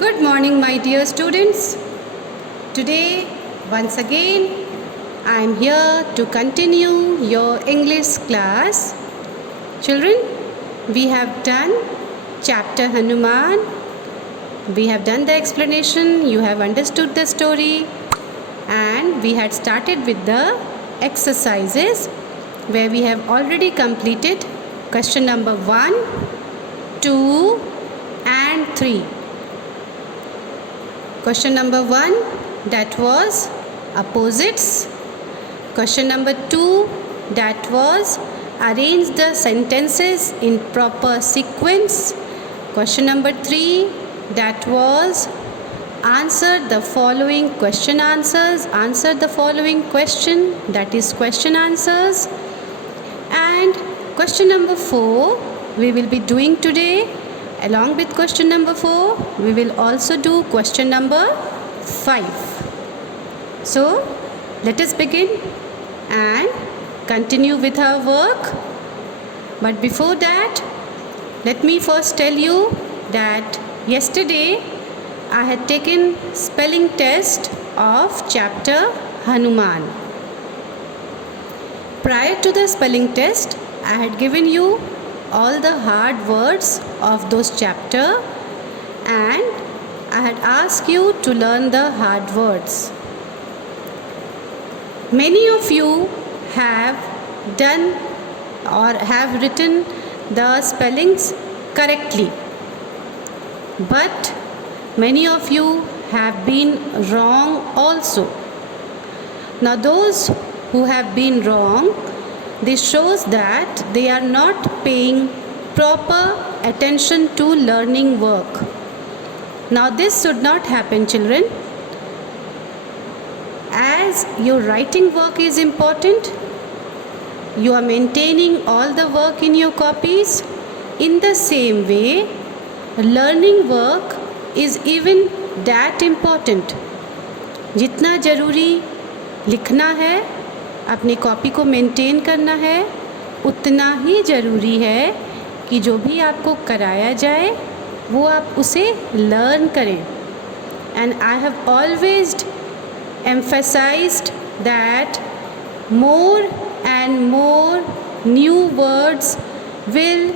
Good morning, my dear students. Today, once again, I am here to continue your English class. Children, we have done chapter Hanuman. We have done the explanation, you have understood the story, and we had started with the exercises where we have already completed question number 1, 2, and 3. Question number 1, that was opposites. Question number 2, that was arrange the sentences in proper sequence. Question number 3, that was answer the following question answers. Answer the following question, that is question answers. And question number 4 we will be doing today. Along with question number 4, we will also do question number 5. So, let us begin and continue with our work. But before that, let me first tell you that yesterday I had taken spelling test of chapter Hanuman. Prior to the spelling test, I had given you all the hard words of those chapter and I had asked you to learn the hard words. Many of you have done or have written the spellings correctly, but many of you have been wrong also. Now those who have been wrong, this shows that they are not paying proper attention to learning work. Now this should not happen, children. As your writing work is important, you are maintaining all the work in your copies. In the same way, learning work is even that important. जितना ज़रूरी लिखना है, अपनी copy को maintain करना है, उतना ही ज़रूरी है कि जो भी आपको कराया जाए वो आप उसे लर्न करें. And I have always emphasized that more and more new words will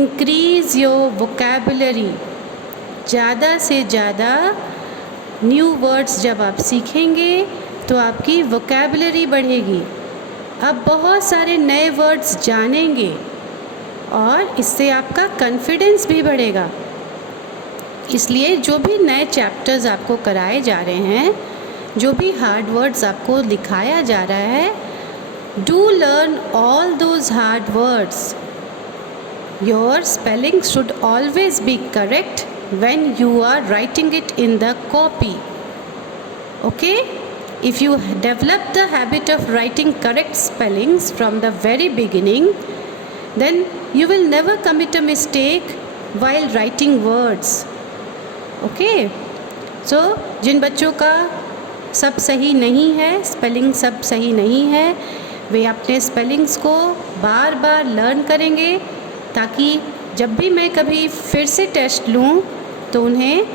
increase your vocabulary. ज़्यादा से ज़्यादा न्यू वर्ड्स जब आप सीखेंगे तो आपकी वोकैबुलरी बढ़ेगी. आप बहुत सारे नए वर्ड्स जानेंगे और इससे आपका कॉन्फिडेंस भी बढ़ेगा. इसलिए जो भी नए चैप्टर्स आपको कराए जा रहे हैं, जो भी हार्ड वर्ड्स आपको लिखाया जा रहा है, do learn all those hard words. Your spelling should always be correct when you are writing it in the copy. Okay? If you develop the habit of writing correct spellings from the very beginning, then you will never commit a mistake while writing words. Okay? So, जिन बच्चों का सब सही नहीं है, spelling सब सही नहीं है, वे अपने स्पेलिंग्स को बार बार लर्न करेंगे ताकि जब भी मैं कभी फिर से टेस्ट लूँ तो उन्हें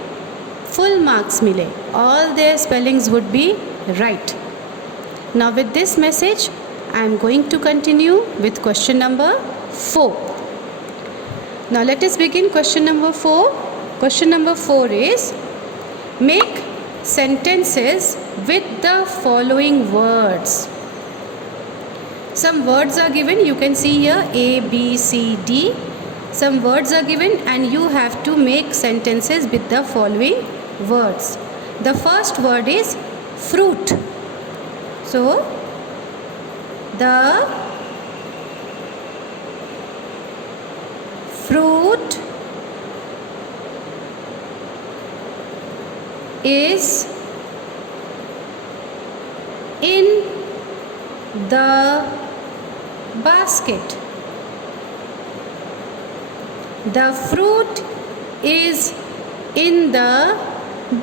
फुल मार्क्स मिले. All their spellings would be right. Now with this message, I am going to continue with question number 4. Now let us begin question number 4. Question number 4 is, make sentences with the following words. Some words are given, you can see here A, B, C, D. Some words are given and you have to make sentences with the following words. The first word is fruit. So, the fruit is in the basket. The fruit is in the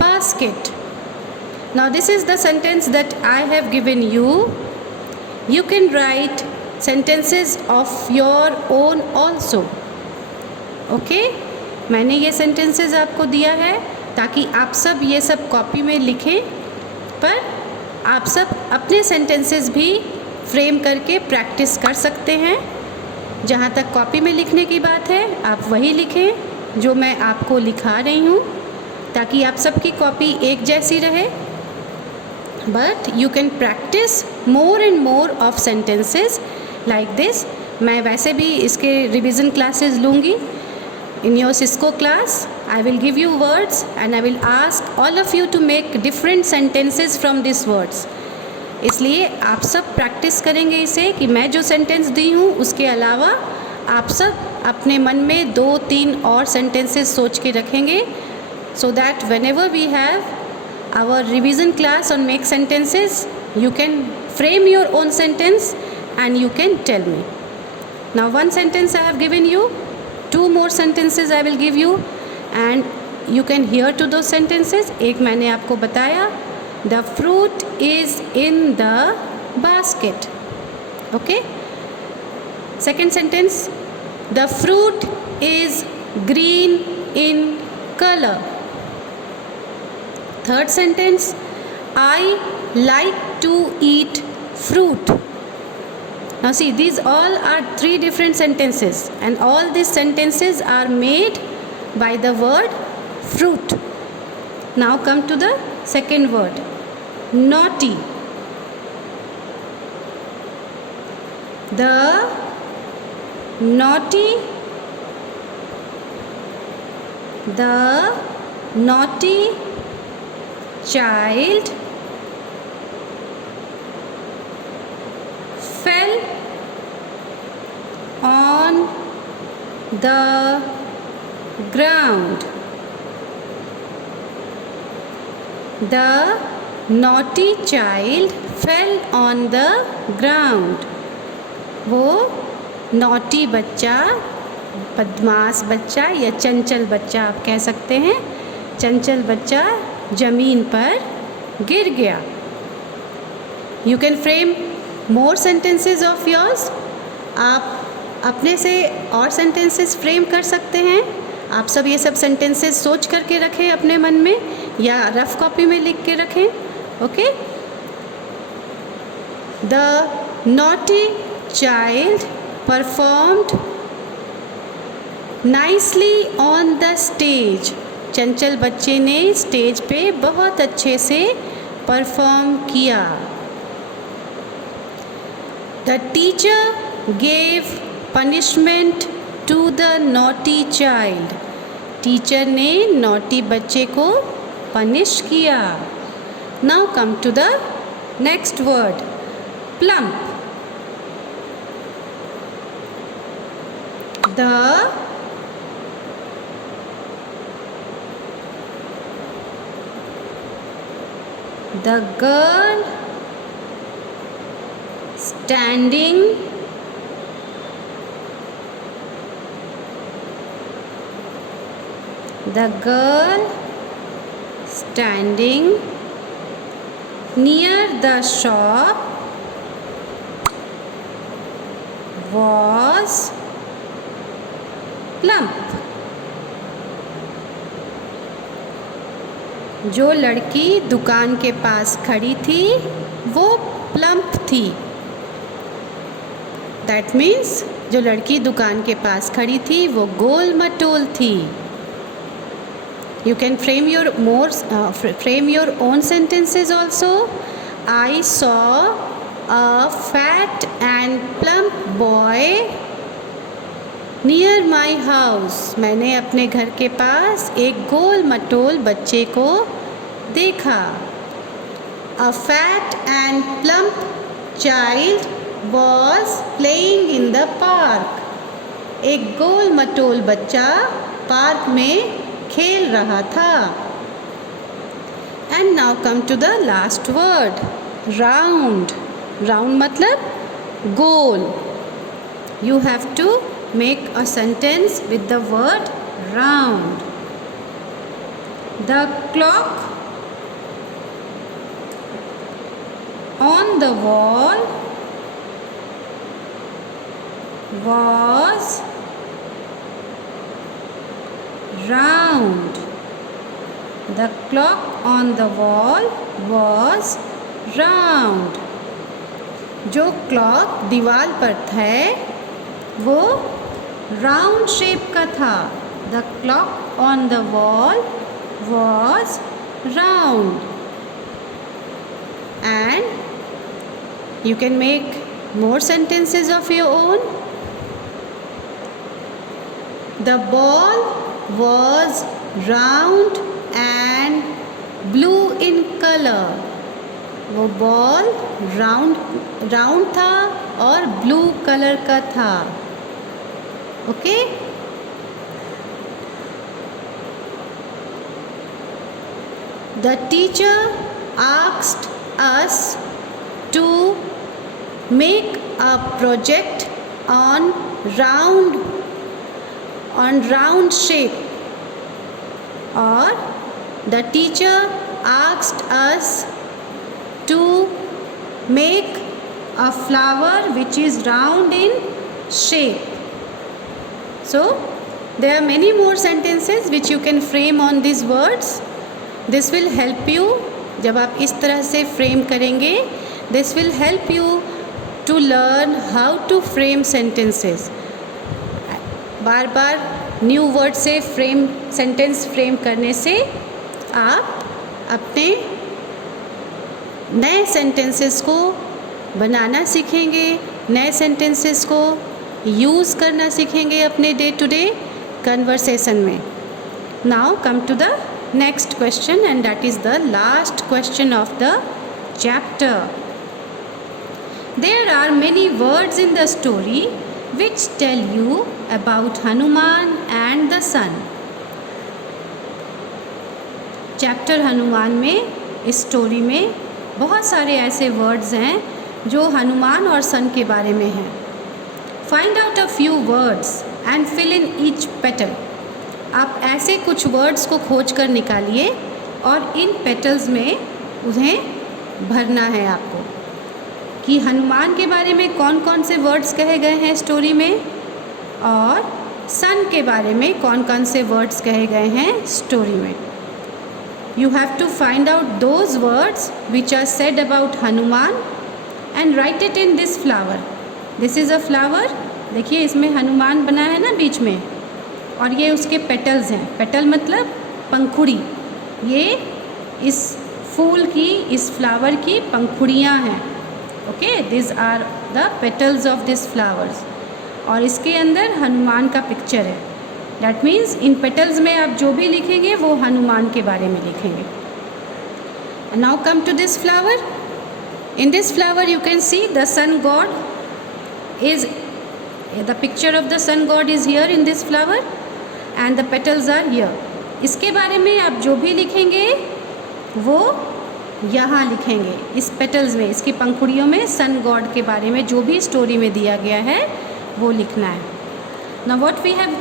basket. Now this is the sentence that I have given you. You can write sentences of your own also. Okay? मैंने ये sentences आपको दिया है, ताकि आप सब ये सब कॉपी में लिखें, पर आप सब अपने सेंटेंसेस भी फ्रेम करके प्रैक्टिस कर सकते हैं। जहाँ तक कॉपी में लिखने की बात है, आप वही लिखें जो मैं आपको लिखा रही हूँ, ताकि आप सबकी कॉपी एक जैसी रहे। But you can practice more and more of sentences like this. मैं वैसे भी इसके रिविज़न क्लासेस लूँगी। In your Cisco class, I will give you words and I will ask all of you to make different sentences from these words. इसलिए आप सब practice करेंगे इसे कि मैं जो सेंटेंस दी हूँ उसके अलावा आप सब अपने मन में 2-3 और सेंटेंसेस सोच के रखेंगे, so that whenever we have our revision class on make sentences, you can frame your own sentence and you can tell me. Now one sentence I have given you. 2 more sentences I will give you and you can hear to those sentences. एक मैंने आपको बताया, the fruit is in the basket. Okay? Second sentence, the fruit is green in color. Third sentence, I like to eat fruit. Now see, these all are 3 different sentences and all these sentences are made by the word fruit. Now come to the second word, naughty. The naughty child fell on the ground. The naughty child fell on the ground. वो naughty बच्चा, बदमाश बच्चा या चंचल बच्चा आप कह सकते हैं, चंचल बच्चा ज़मीन पर गिर गया। You can frame more sentences of yours. आप अपने से और सेंटेंसेस फ्रेम कर सकते हैं। आप सब ये सब सेंटेंसेस सोच करके रखें अपने मन में या रफ कॉपी में लिख के रखें। Okay? The naughty child performed nicely on the stage. चंचल बच्चे ने स्टेज पे बहुत अच्छे से परफॉर्म किया। The teacher gave punishment to the naughty child. Teacher ने नॉटी बच्चे को पनिश किया। Now come to the next word, plump. The girl standing near the shop was plump. जो लड़की दुकान के पास खड़ी थी वो प्लम्प थी। दैट मीन्स जो लड़की दुकान के पास खड़ी थी वो गोल मटोल थी। You can frame your own sentences also. I saw a fat and plump boy near my house. मैंने अपने घर के पास एक गोल मटोल बच्चे को देखा। A fat and plump child was playing in the park. एक गोल मटोल बच्चा पार्क में खेल रहा था। And now come to the last word, round. Round मतलब गोल। You have to make a sentence with the word round. The clock on the wall was round. The clock on the wall was round. जो clock दीवार पर है वो round shape का था. The clock on the wall was round. And you can make more sentences of your own. The ball was round and blue in color. वो ball round था और ब्लू कलर का था. Okay. The teacher asked us to make a project on round shape. Or the teacher asked us to make a flower which is round in shape. So there are many more sentences which you can frame on these words. This will help you. जब आप इस तरह से frame करेंगे, this will help you to learn how to frame sentences. Bar bar new word से sentence frame करने से आप अपने नए सेंटेंसेस को बनाना सीखेंगे, नए सेंटेंसेस को यूज़ करना सीखेंगे अपने डे टू डे कन्वर्सेशन में. Now come to the next question and that is the last question of the chapter. There are many words in the story which tell you about Hanuman and the sun. Chapter Hanuman में, इस story में बहुत सारे ऐसे words हैं जो हनुमान और सन के बारे में हैं. Find out a few words and fill in each petal. आप ऐसे कुछ वर्ड्स को खोज कर निकालिए और इन पेटल्स में उन्हें भरना है आपको कि हनुमान के बारे में कौन कौन से वर्ड्स कहे गए हैं स्टोरी में और सन के बारे में कौन कौन से वर्ड्स कहे गए हैं स्टोरी में. You have to find out those words which are said about Hanuman and write it in this flower. This is a flower. देखिए इसमें हनुमान बना है ना बीच में, और ये उसके पेटल्स हैं. पेटल मतलब पंखुड़ी. ये इस फूल की, इस फ्लावर की पंखुड़ियाँ हैं. Okay, this are the petals of this flowers. और इसके अंदर हनुमान का पिक्चर है. डैट मीन्स इन पेटल्स में आप जो भी लिखेंगे वो हनुमान के बारे में लिखेंगे. Now come to this flower. In this flower you can see the sun god is, the picture of the sun god is here in this flower and the petals are here. इसके बारे में आप जो भी लिखेंगे वो यहाँ लिखेंगे इस पेटल्स में, इसकी पंखुड़ियों में सन गॉड के बारे में जो भी स्टोरी में दिया गया है वो लिखना है. Now what we have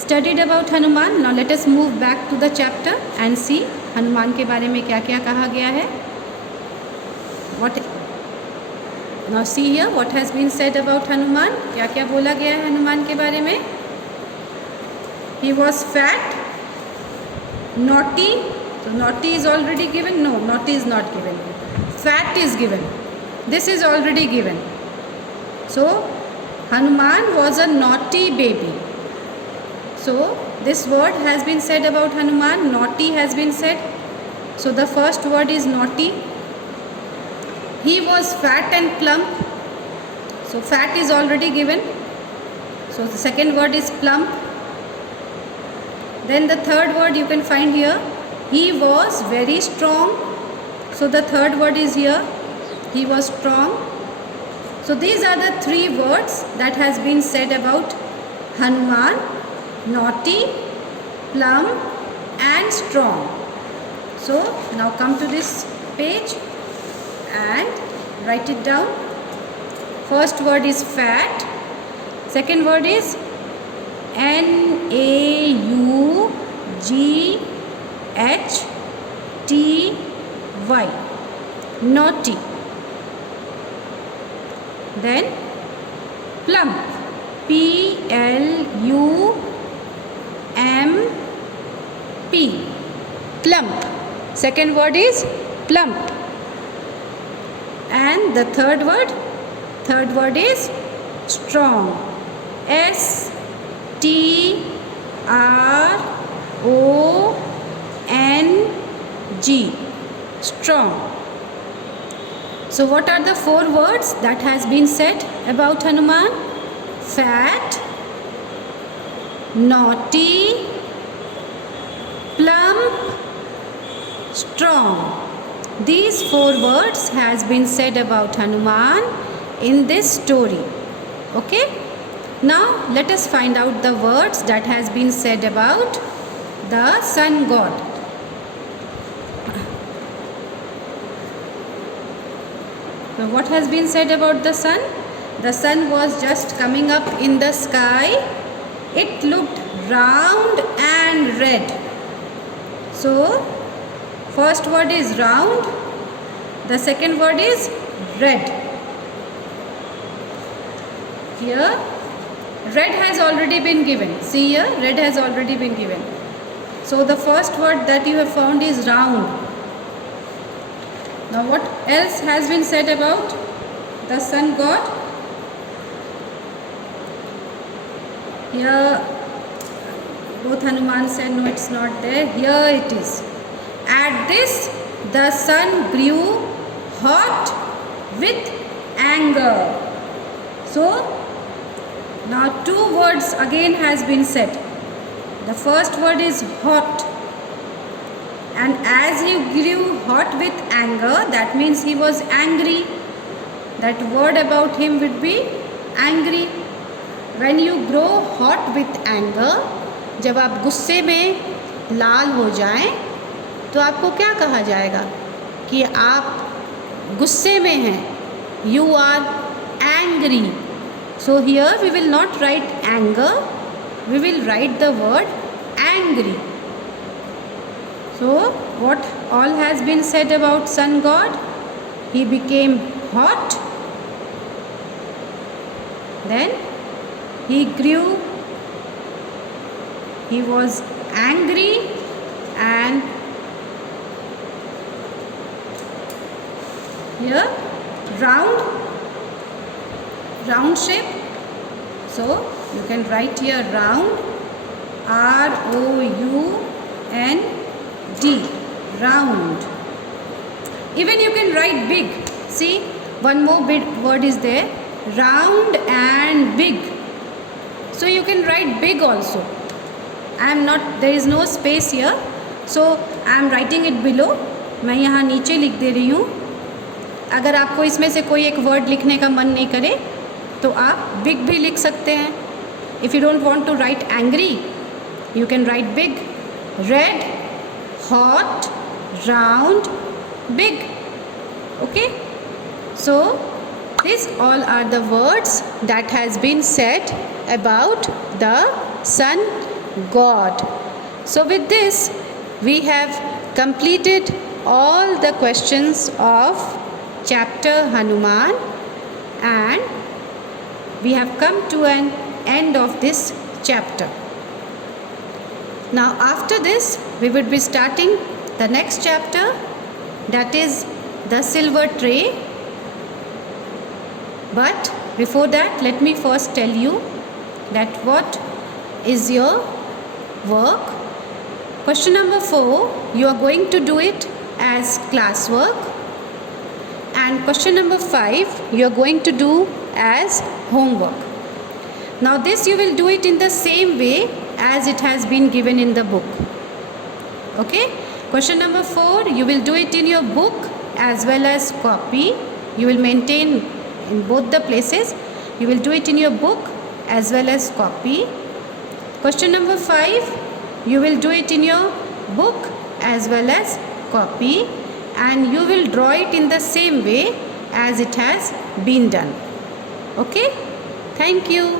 studied about Hanuman. Now let us move back to the chapter and see Hanuman के बारे में क्या क्या कहा गया है. Now see here what has been said about Hanuman. क्या क्या बोला गया है हनुमान के बारे में. He was fat, naughty. So naughty is already given? No, naughty is not given. Fat is given. This is already given. So Hanuman was a naughty baby. So this word has been said about Hanuman. Naughty has been said. So the first word is naughty. He was fat and plump. So fat is already given. So the second word is plump. Then the third word you can find here. He was very strong. So the third word is here. He was strong. So these are the three words that has been said about Hanuman: naughty, plump and strong. So now come to this page and write it down. First word is fat. Second word is N-A-U-G-H-T-Y, naughty. Then plump, P-L-U-M-P, plump. Second word is plump. And the third word is strong. S-T-R-O-N-G. Strong. So what are the 4 words that has been said about Hanuman? Fat, naughty, plump, strong. These 4 words has been said about Hanuman in this story. Okay? Now let us find out the words that has been said about the sun god. So what has been said about the sun? The sun was just coming up in the sky. It looked round and red. So first word is round. The second word is red. Here red has already been given. See here, red has already been given. So the first word that you have found is round. Now what else has been said about the sun god? Here both Hanuman said no, it's not there. Here it is. At this the sun grew hot with anger. So now 2 words again has been said. The first word is hot. And as he grew hot with anger, that means he was angry. That word about him would be angry. When you grow hot with anger, जब आप गुस्से में लाल हो जाएं, तो आपको क्या कहा जाएगा? कि आप गुस्से में हैं. You are angry. So here we will not write anger. We will write the word angry. So what all has been said about sun god? He became hot. Then he grew. He was angry, and here round shape. So you can write here round, R-O-U-N-D, round. Even you can write big. See, one more big word is there, round and big. So you can write big also. There is no space here, so I am writing it below. मैं यहाँ नीचे लिख दे रही हूँ. अगर आपको इसमें से कोई एक वर्ड लिखने का मन नहीं करे तो आप बिग भी लिख सकते हैं. If you don't want to write angry, you can write big. Red, hot, round, big. Okay? So these all are the words that has been said about the sun god. So with this we have completed all the questions of chapter Hanuman, and we have come to an end of this chapter. Now after this we would be starting the next chapter, that is the silver tray. But before that, let me first tell you that what is your work. Question number 4, you are going to do it as classwork, and question number 5 you are going to do as homework. Now this you will do it in the same way as it has been given in the book. Okay? Question number 4, you will do it in your book as well as copy. You will maintain in both the places. You will do it in your book as well as copy. Question number 5, you will do it in your book as well as copy, and you will draw it in the same way as it has been done. Okay? Thank you.